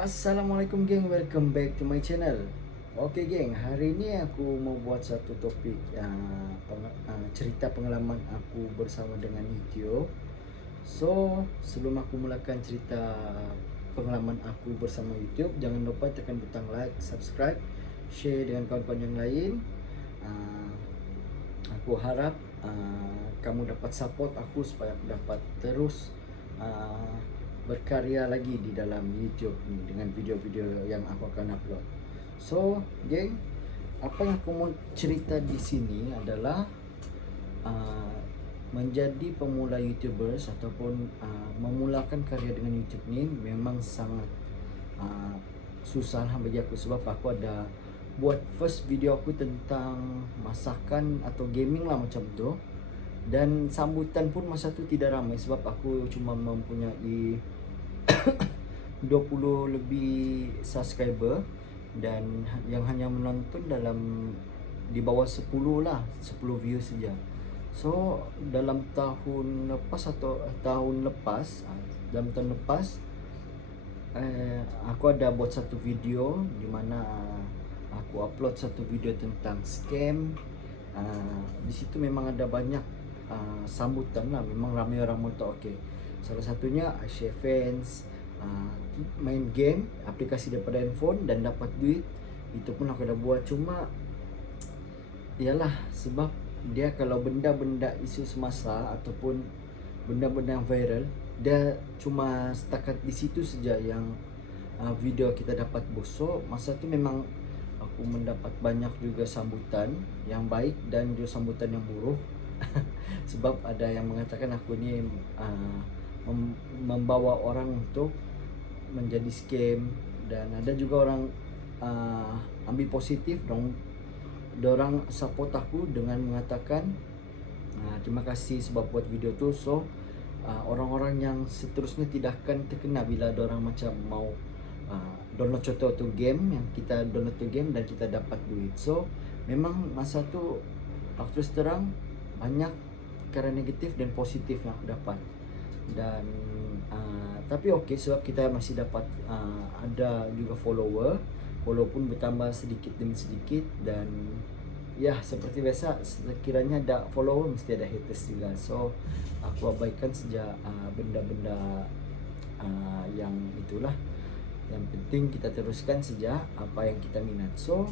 Assalamualaikum geng, welcome back to my channel. Oke geng, hari ini aku mau buat satu topik cerita pengalaman aku bersama dengan YouTube. So, sebelum aku mulakan cerita pengalaman aku bersama YouTube, jangan lupa tekan butang like, subscribe, share dengan kawan-kawan yang lain. Ah, aku harap kamu dapat support aku supaya aku dapat terus uh, berkarya lagi di dalam YouTube ni dengan video-video yang aku akan upload. So, geng, apa yang aku mau cerita di sini adalah uh, menjadi pemula YouTubers ataupun memulakan karya dengan YouTube ni memang sangat susah lah bagi aku, sebab aku ada buat first video aku tentang masakan atau gaming lah macam tu, dan sambutan pun masa tu tidak ramai sebab aku cuma mempunyai 20 lebih subscriber dan yang hanya menonton dalam di bawah 10 lah, 10 views saja. So dalam tahun lepas aku ada buat satu video di mana aku upload satu video tentang scam. Di situ memang ada banyak sambutan lah, memang ramai orang mau tahu. Okay, salah satunya share fans, main game aplikasi daripada handphone dan dapat duit. Itu pun aku dah buat, cuma ialah sebab dia kalau benda-benda isu semasa ataupun benda-benda yang viral, dia cuma setakat di situ saja yang video kita dapat bosok. Masa tu memang aku mendapat banyak juga sambutan yang baik dan juga sambutan yang buruk. Sebab ada yang mengatakan aku ni membawa orang untuk menjadi scam, dan ada juga orang ambil positif dong. Dorang support aku dengan mengatakan terima kasih sebab buat video tu. So orang-orang yang seterusnya tidak akan terkena bila dorang macam mau download contoh tu game, yang kita download tu game dan kita dapat duit. So memang masa tu aku terus terang banyak perkara negatif dan positif yang aku dapat. Dan tapi okey, sebab kita masih dapat ada juga follower pun bertambah sedikit demi sedikit. Dan ya, seperti biasa, sekiranya ada follower mesti ada haters juga. So aku abaikan saja benda-benda yang itulah. Yang penting kita teruskan saja apa yang kita minat. So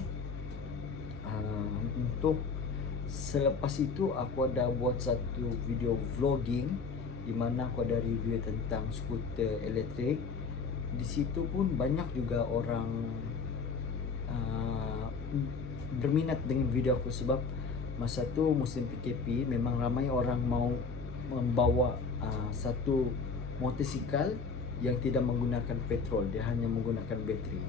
untuk selepas itu aku ada buat satu video vlogging di mana aku ada review tentang skuter elektrik. Di situ pun banyak juga orang berminat dengan video aku, sebab masa tu musim PKP, memang ramai orang mau membawa satu motosikal yang tidak menggunakan petrol, dia hanya menggunakan bateri.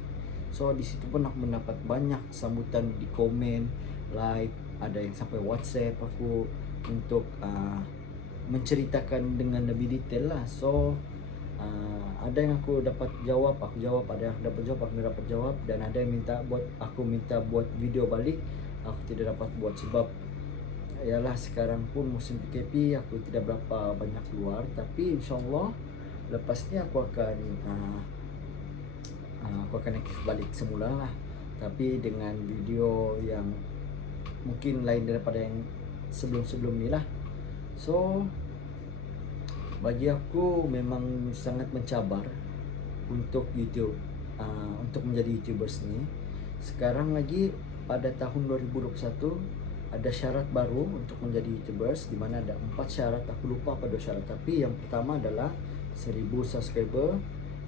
So di situ pun aku mendapat banyak sambutan di komen, like, ada yang sampai WhatsApp aku untuk menceritakan dengan lebih detail lah. So ada yang aku dapat jawab, aku jawab. Ada yang dapat jawab, aku dapat jawab. Dan ada yang minta buat video balik, aku tidak dapat buat sebab ialah sekarang pun musim PKP, aku tidak berapa banyak keluar. Tapi insyaAllah lepas ni aku akan aktif balik semula lah, tapi dengan video yang mungkin lain daripada yang sebelum-sebelum ni lah. So bagi aku memang sangat mencabar untuk YouTube, untuk menjadi YouTubers ni. Sekarang lagi pada tahun 2021 ada syarat baru untuk menjadi YouTubers, di mana ada 4 syarat. Aku lupa apa 2 syarat, tapi yang pertama adalah 1000 subscriber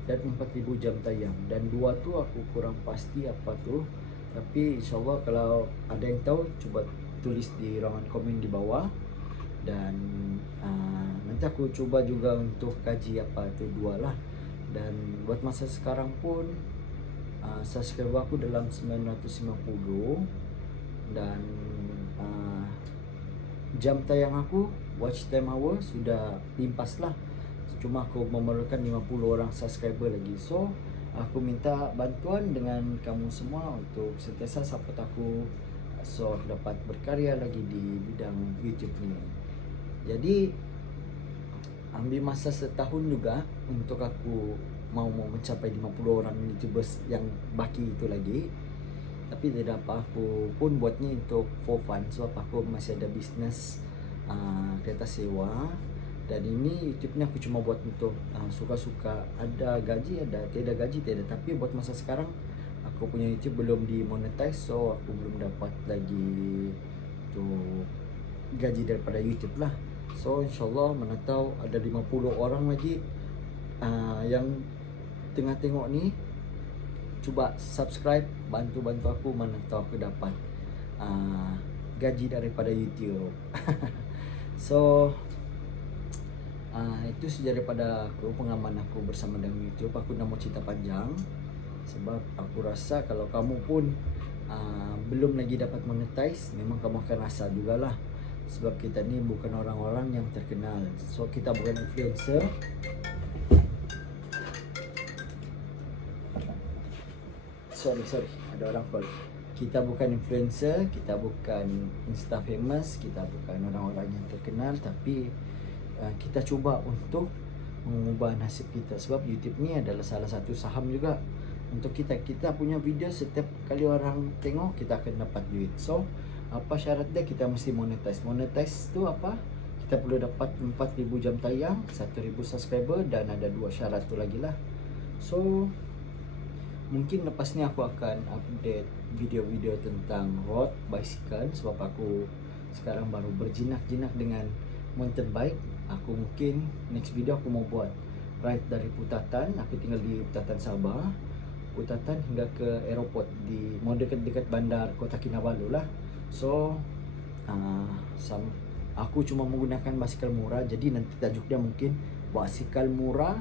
dan 4000 jam tayang. Dan 2 tu aku kurang pasti apa tu, tapi insyaAllah kalau ada yang tahu, cuba tulis di ruangan komen di bawah. Dan nanti aku cuba juga untuk kaji apa tu 2 lah. Dan buat masa sekarang pun subscriber aku dalam 950, dan jam tayang aku, watch time hour, sudah limpas lah. Cuma aku memerlukan 50 orang subscriber lagi. So aku minta bantuan dengan kamu semua untuk sentiasa support aku, so dapat berkarya lagi di bidang YouTube ni. Jadi ambil masa setahun juga untuk aku mau mencapai 50 orang YouTubers yang baki itu lagi. Tapi tidak apa, aku pun buatnya untuk for fun, sebab aku masih ada bisnis kereta sewa. Dan ini YouTube-nya aku cuma buat untuk suka-suka, ada gaji, ada tidak gaji, tidak. Tapi buat masa sekarang aku punya YouTube belum dimonetize, so aku belum dapat lagi tuh gaji daripada YouTube lah. So insyaallah mana tahu ada 50 orang lagi yang tengah tengok ni, cuba subscribe, bantu aku, mana tahu aku dapat gaji daripada YouTube. So itu saja daripada aku, pengalaman aku bersama dengan YouTube. Aku nak mau cerita panjang sebab aku rasa kalau kamu pun belum lagi dapat monetize, memang kamu akan rasa jugalah, sebab kita ni bukan orang-orang yang terkenal. So kita bukan influencer. Sorry, ada orang call. Kita bukan influencer, kita bukan insta famous, kita bukan orang-orang yang terkenal, tapi kita cuba untuk mengubah nasib kita, sebab YouTube ni adalah salah satu saham juga untuk kita. Kita punya video setiap kali orang tengok, kita akan dapat duit. So apa syarat dia? Kita mesti monetize. Monetize tu apa? Kita perlu dapat 4,000 jam tayang, 1,000 subscriber, dan ada 2 syarat tu lagi lah. So mungkin lepas ni aku akan update video-video tentang road bicycle, sebab aku sekarang baru berjinak-jinak dengan mountain bike. Aku mungkin next video aku mau buat ride dari Putatan, aku tinggal di Putatan Sabah, Putatan hingga ke airport di mau dekat-dekat bandar Kota Kinabalu lah. So aku cuma menggunakan basikal murah, jadi nanti tajuk dia mungkin basikal murah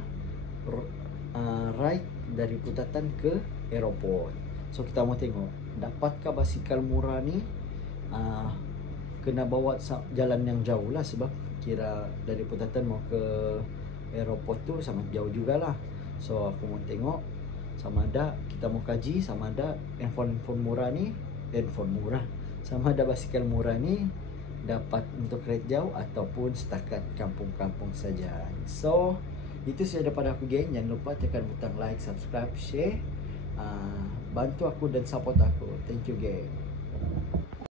ride dari Putatan ke airport. So kita mau tengok dapatkah basikal murah ni. Kena bawa jalan yang jauh lah, sebab kira dari Putatan mau ke airport tu sangat jauh jugalah. So aku mau tengok sama ada, kita mau kaji sama ada handphone murah ni, sama ada basikal murah ni dapat untuk ride jauh ataupun setakat kampung-kampung saja. So itu saja daripada aku, geng. Jangan lupa tekan butang like, subscribe, share, bantu aku dan support aku. Thank you, geng.